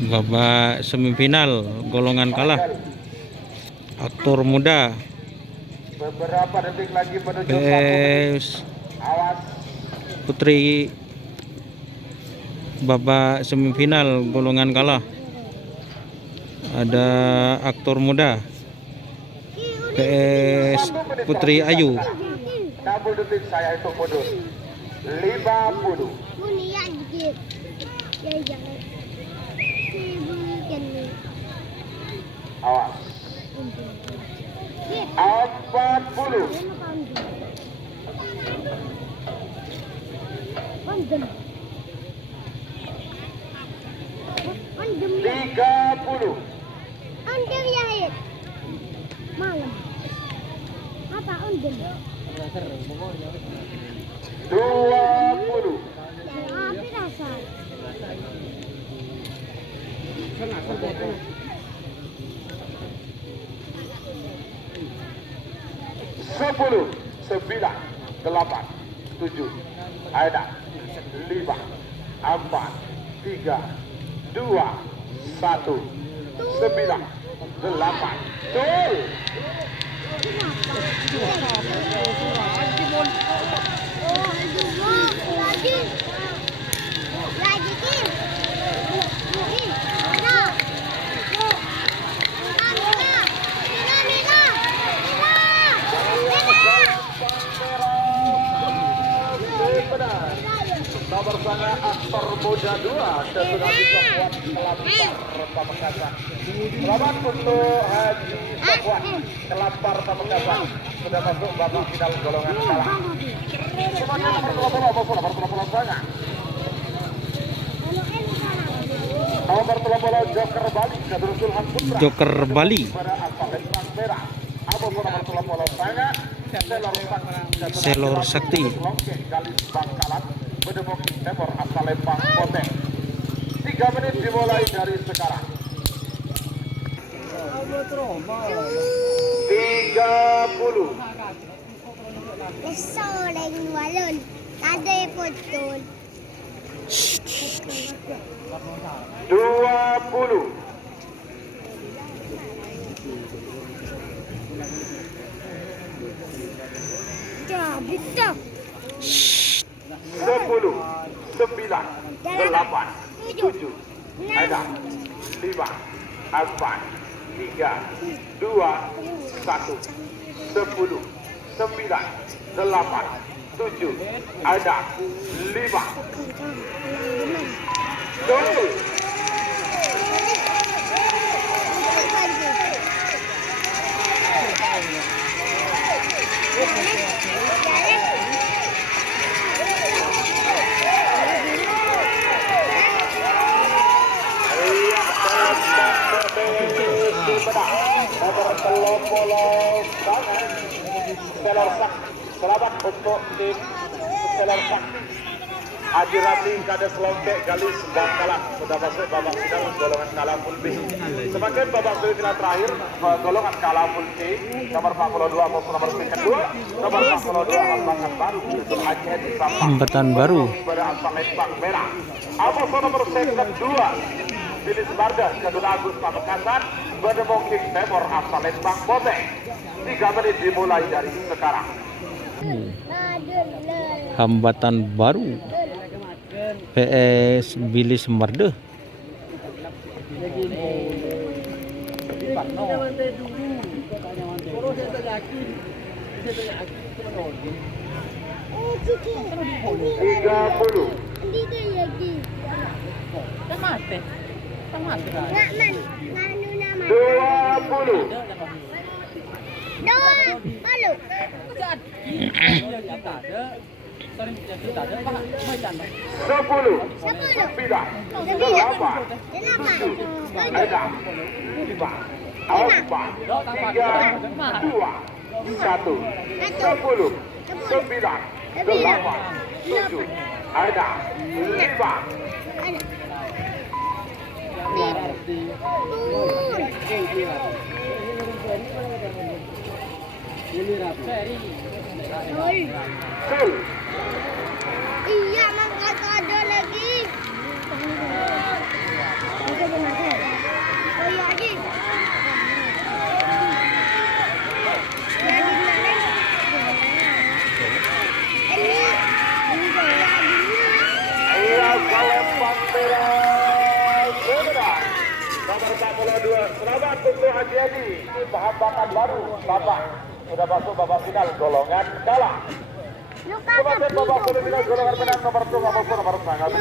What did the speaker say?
Babak semifinal golongan kalah aktor muda Beberapa detik lagi menuju PS awas. Putri. Babak semifinal golongan kalah ada aktor muda PS Putri Ayu. 60 detik saya hitung mundur. 50. Awas. 40. 30. Malam. Apa undang? 20. Apa rasa? 10, 9, 8, 7, ada 5, 4, 3, 2, 1, 9, 8. Betul. Nomor sana aktor muda 2 dan sudah bisa buat kelapar Pamekasan. Selamat untuk Haji Sofwan kelapar Pamekasan sudah masuk babak final golongan kalah. Semuanya nomor 30 sana. Nomor 30 Joker Bali Kadrul Sulhan Putra. Joker Bali. Pada asal lempang merah. Nomor 30 sana Selor Sakti. Galis Bangkalan Bedemoki Temor asal Lempang Poteng. 3 menit dimulai dari sekarang. 30. Soreng walon, ada betul. 20. Ya, bisa. 10, 9, 8, 7, 6, 5, 4, 3, 2, 1, 10, 9, 8, 7, ada 5. Betul. Selamat untuk tim Selor Sak. Haji Ramli Kades Longkek Galis Bangkalan sudah masuk babak final golongan kalah full B. Semakin babak semifinal terakhir golongan kalah full C nomor 42 maupun nomor kedua nomor 42 Hambatan Baru untuk Haji Hedi Sampah. Hambatan Baru. Pada asal Lempang Merah. Abu nomor kedua Bilis Barda Kadun Agus Pamekasan Bedemoking Temor asal Lempang Poteng. 3 menit dimulai dari sekarang. Hambatan Baru PS Bilis Marde. Tiga puluh. 20. 10, 9, 8, 7, 5, 4, 3, 2, 1, 10, 9, 8, 7, ada 5. Full. Iya, mangkat ada lagi. Arjedi, tim hambatan baru, babak sudah masuk babak final golongan kalah. Lu Kemudian babak semifinal golongan menang nomor 2 nomor 9.